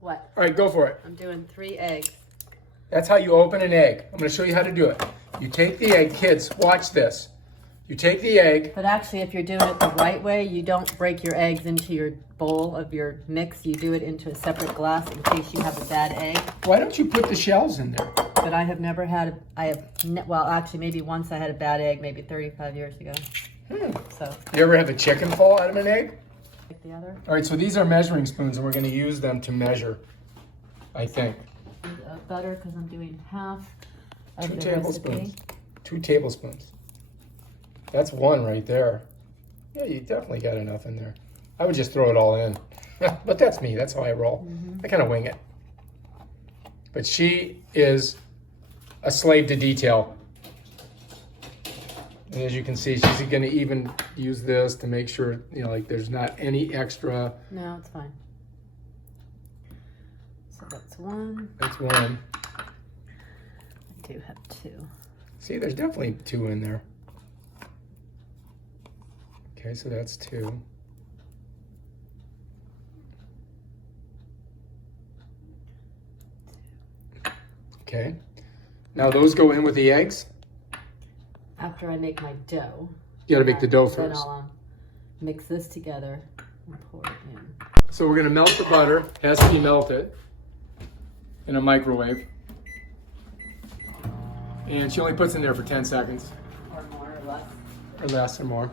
What? All right, go for it. I'm doing 3 eggs. That's how you open an egg. I'm going to show you how to do it. You take the egg, kids, watch this. You take the egg. But actually, if you're doing it the right way, you don't break your eggs into your bowl of your mix. You do it into a separate glass in case you have a bad egg. Why don't you put the shells in there? But I have never had, well, actually, maybe once I had a bad egg, maybe 35 years ago. So, You ever have a chicken fall out of an egg? like the other. All right, so these are measuring spoons, and we're going to use them to measure, I think. Butter, because I'm doing half of 2 the tablespoons. recipe. 2 tablespoons. That's 1 right there. Yeah, you definitely got enough in there. I would just throw it all in. But that's me. That's how I roll. I kind of wing it. But she is a slave to detail. And as you can see, she's going to even use this to make sure, you know, like there's not any extra. No, it's fine. So that's 1. That's 1. I do have 2. See, there's definitely 2 in there. Okay, so that's 2. Okay. Now those go in with the eggs? After I make my dough. You gotta make the dough Then first. I'll mix this together and pour it in. So we're gonna melt the butter. It has to be melted in a microwave. And she only puts in there for 10 seconds. Or more or less. Or less or more.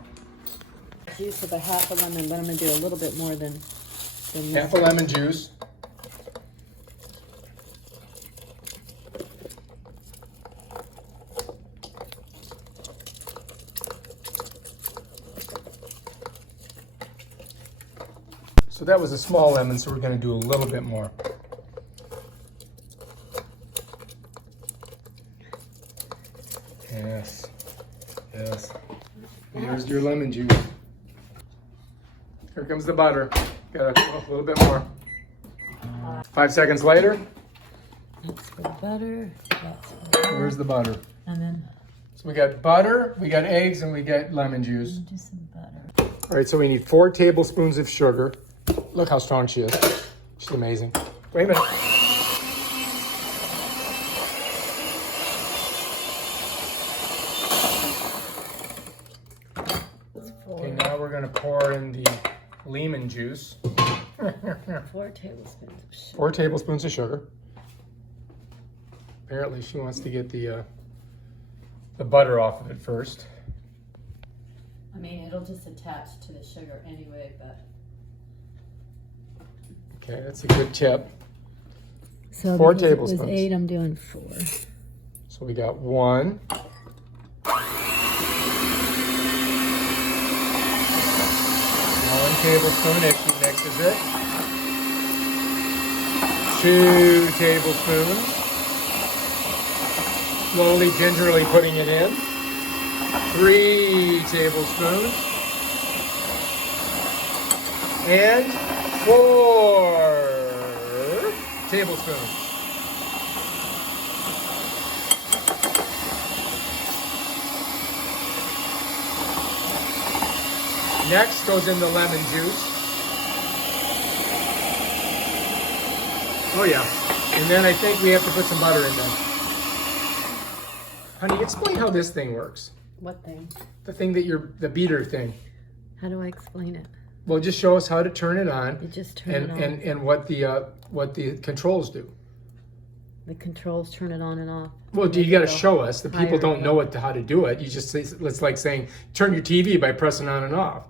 Juice of a half a lemon, but I'm gonna do a little bit more than this. Half a lemon juice. So that was a small lemon, so we're going to do a little bit more. Yes. Yes. Here's your lemon juice. Here comes the butter. Got a little bit more. 5 seconds later. That's the butter. Where's the butter? And then So we got butter, we got eggs, and we got lemon juice. do some butter. All right, so we need 4 tablespoons of sugar. Look how strong she is. She's amazing. Wait a minute. Okay, now we're gonna pour in the lemon juice. 4 tablespoons of sugar. 4 tablespoons of sugar. Apparently she wants to get the butter off of it first. I mean, it'll just attach to the sugar anyway, but. Okay, that's a good tip. So 4 because it tablespoons. was 8, I'm doing 4. So we got 1. 1 tablespoon as she mixes it. 2 tablespoons. Slowly, gingerly putting it in. 3 tablespoons. And 4 tablespoons. Next goes in the lemon juice. Oh yeah. And then I think we have to put some butter in there. Honey, explain how this thing works. What thing? The thing that the beater thing. How do I explain it? Well, just show us how to turn it on. You just turn it on. And what the controls do. The controls turn it on and off. Well, you got to show us. The people higher don't know how to do it. You just say, it's like saying turn your TV by pressing on and off.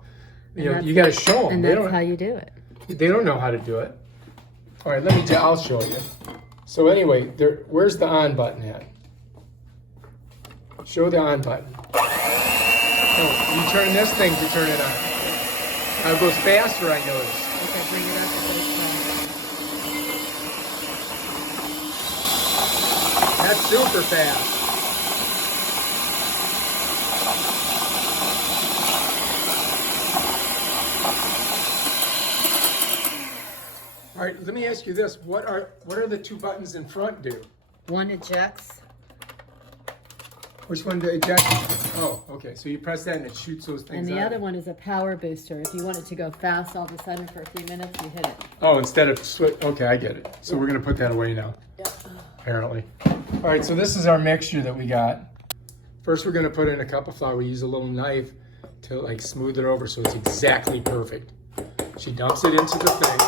You know, you got to show them. And that's how you do it. They don't know how to do it. All right, I'll show you. So anyway, where's the on button at? Show the on button. Oh, you turn this thing to turn it on. Now it goes faster, I noticed. Okay, bring it up a bit. That's super fast. All right, let me ask you this. What are the 2 buttons in front do? One ejects Which one did Jack? Oh, okay. So you press that and it shoots those things And the out. other one is a power booster. If you want it to go fast all of a sudden for a few minutes, you hit it. Oh, instead of okay, I get it. So we're gonna put that away now. Yep. Apparently. All right, so this is our mixture that we got. First, we're gonna put in a cup of flour. We use a little knife to like smooth it over so it's exactly perfect. She dumps it into the thing.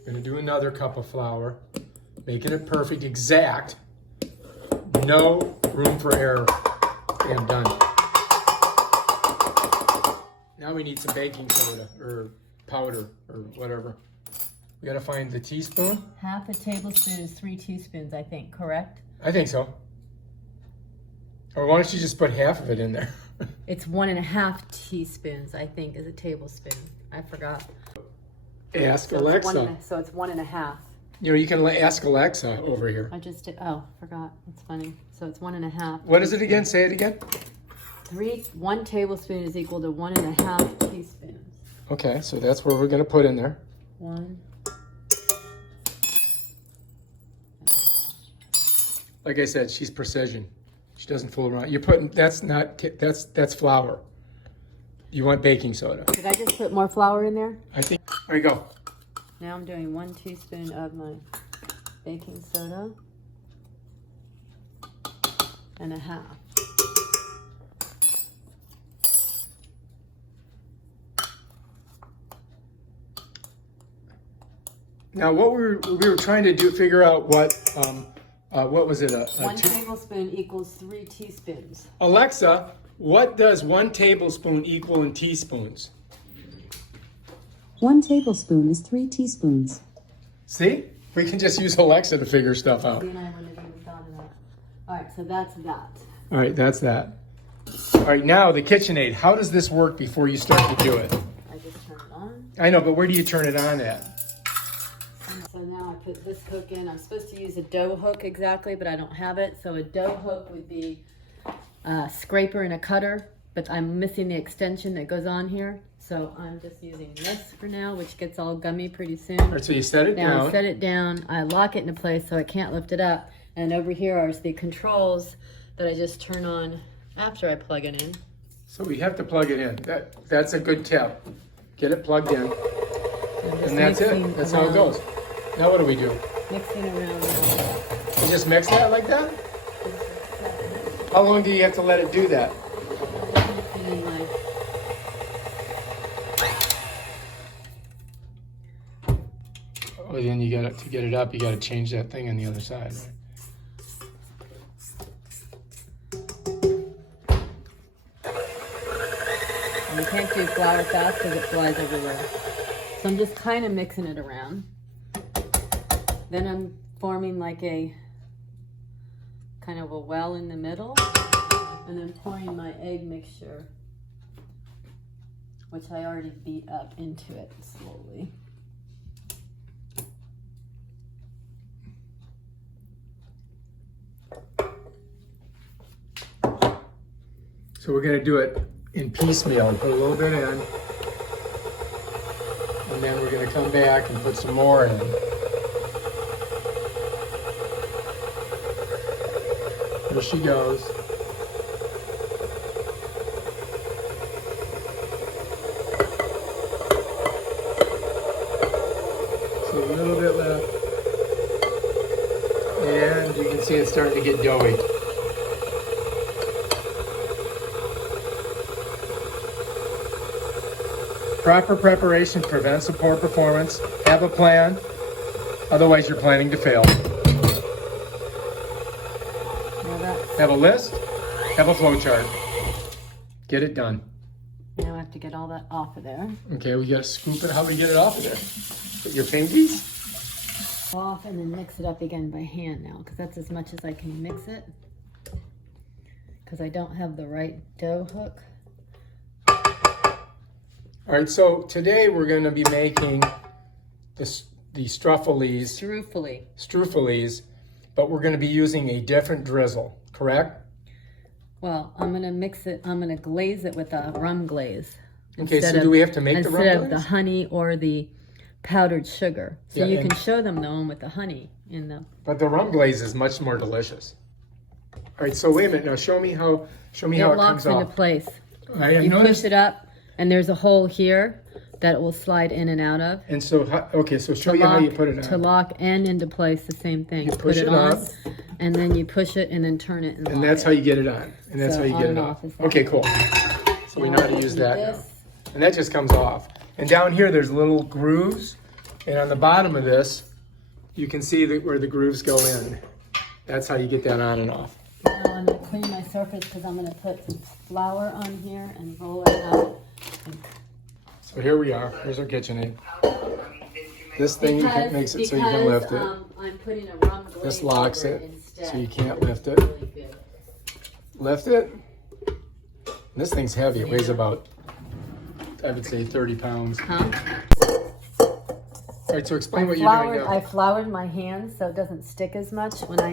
We're gonna do another cup of flour, making it perfect, exact. No room for error. Okay, I'm done. Now we need some baking soda or powder or whatever. We gotta find the teaspoon. Half a tablespoon is 3 teaspoons, I think, correct? I think so. Or why don't you just put half of it in there? It's 1.5 teaspoons, I think, is a tablespoon. I forgot. Ask So Alexa. so it's 1.5. You know, you can ask Alexa over here. I just did, oh, forgot. It's funny. So it's 1.5. What is it again? Say it again. 1 tablespoon is equal to 1.5 teaspoons. Okay, so that's where we're gonna put in there. 1. Like I said, she's precision. She doesn't fool around. You're putting, that's flour. You want baking soda. Did I just put more flour in there? I think, there you go. Now I'm doing 1 teaspoon of my baking soda and a half. Now what we were trying to figure out what was it? 1 tablespoon equals 3 teaspoons. Alexa, what does 1 tablespoon equal in teaspoons? 1 tablespoon is 3 teaspoons. See? We can just use Alexa to figure stuff out. See, and I wouldn't have even thought of that. All right, so that's that. All right, that's that. All right, now the KitchenAid. How does this work before you start to do it? I just turn it on. I know, but where do you turn it on at? So now I put this hook in. I'm supposed to use a dough hook exactly, but I don't have it. So a dough hook would be a scraper and a cutter, but I'm missing the extension that goes on here. So I'm just using this for now, which gets all gummy pretty soon. All right, so you set it Now I down. set it down, I lock it into place so I can't lift it up. And over here are the controls that I just turn on after I plug it in. So we have to plug it in. That's a good tip. Get it plugged in, I'm just and that's mixing it. That's how it around- goes. Now what do we do? Mixing around now. You just mix that like that? How long do you have to let it do that? And then my- Oh, then you got to get it up. You got to change that thing on the other side. Right? And you can't do flour fast because it flies everywhere. So I'm just kind of mixing it around. Then I'm forming like a kind of a well in the middle. And then pouring my egg mixture, which I already beat up, into it slowly. So we're going to do it in piecemeal and put a little bit in. And then we're going to come back and put some more in. There she goes. So a little bit left. And you can see it's starting to get doughy. Proper preparation prevents a poor performance. Have a plan. Otherwise, you're planning to fail. Now that's, Have a list. Have a flow chart. Get it done. now I have to get all that off of there. Okay, we gotta scoop it. How do we get it off of there? With your fingies? Off and then mix it up again by hand now, because that's as much as I can mix it. Because I don't have the right dough hook. All right, so today we're gonna be making the struffelis, Truthfully. but we're gonna be using a different drizzle, correct? Well, I'm gonna mix it. I'm gonna glaze it with a rum glaze. Okay, so instead do we have to make the rum instead of glaze? the honey or the powdered sugar? So Yeah, you and- can show them the one with the honey in the. But the rum glaze is much more delicious. All right, so wait a minute. Now show me how It it locks comes into off. place. I You noticed. push it up, and there's a hole here that it will slide in and out of. And so, okay, so show you how you put it To on. lock and into place, the same thing. You Put push it it on, up. and then you push it, and then turn it, and And lock that's it. how you get it on. And that's So how you on get it and off. off is that. Okay, cool. So we know how to Now use do that now. this. And that just comes off. And down here, there's little grooves. And on the bottom of this, you can see where the grooves go in. That's how you get that on and off. Now I'm going to clean my surface because I'm going to put some flour on here and roll it out. So here we are. Here's our KitchenAid. This thing makes it so you can lift it. I'm putting a rum glaze This locks over it instead. so you can't lift it. Really good. Lift it. This thing's heavy. It weighs about, I would say, 30 pounds. Huh? All right, so explain what you're doing I now. floured my hands so it doesn't stick as much when I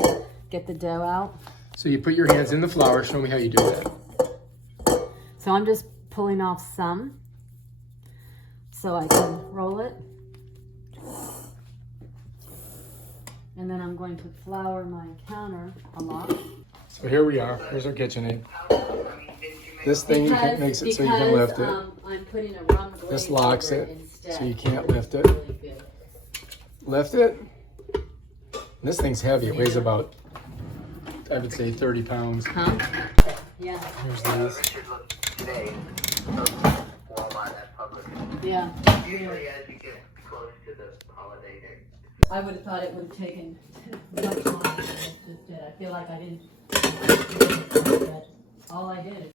get the dough out. So you put your hands in the flour. Show me how you do that. So I'm just pulling off some so I can roll it. And then I'm going to flour my counter a lot. So here we are. Here's our KitchenAid. This thing makes it so you can lift it. I'm putting a rum glaze This locks over it instead. so you can't lift it. Really good. Lift it. This thing's heavy. It weighs about, I would say, 30 pounds. Huh? Yeah. Here's these. Should look today. Walmart at Publix. Yeah. Usually as you get close to the holiday day. I would have thought it would have taken much longer than it just did. I feel like I didn't. All I did is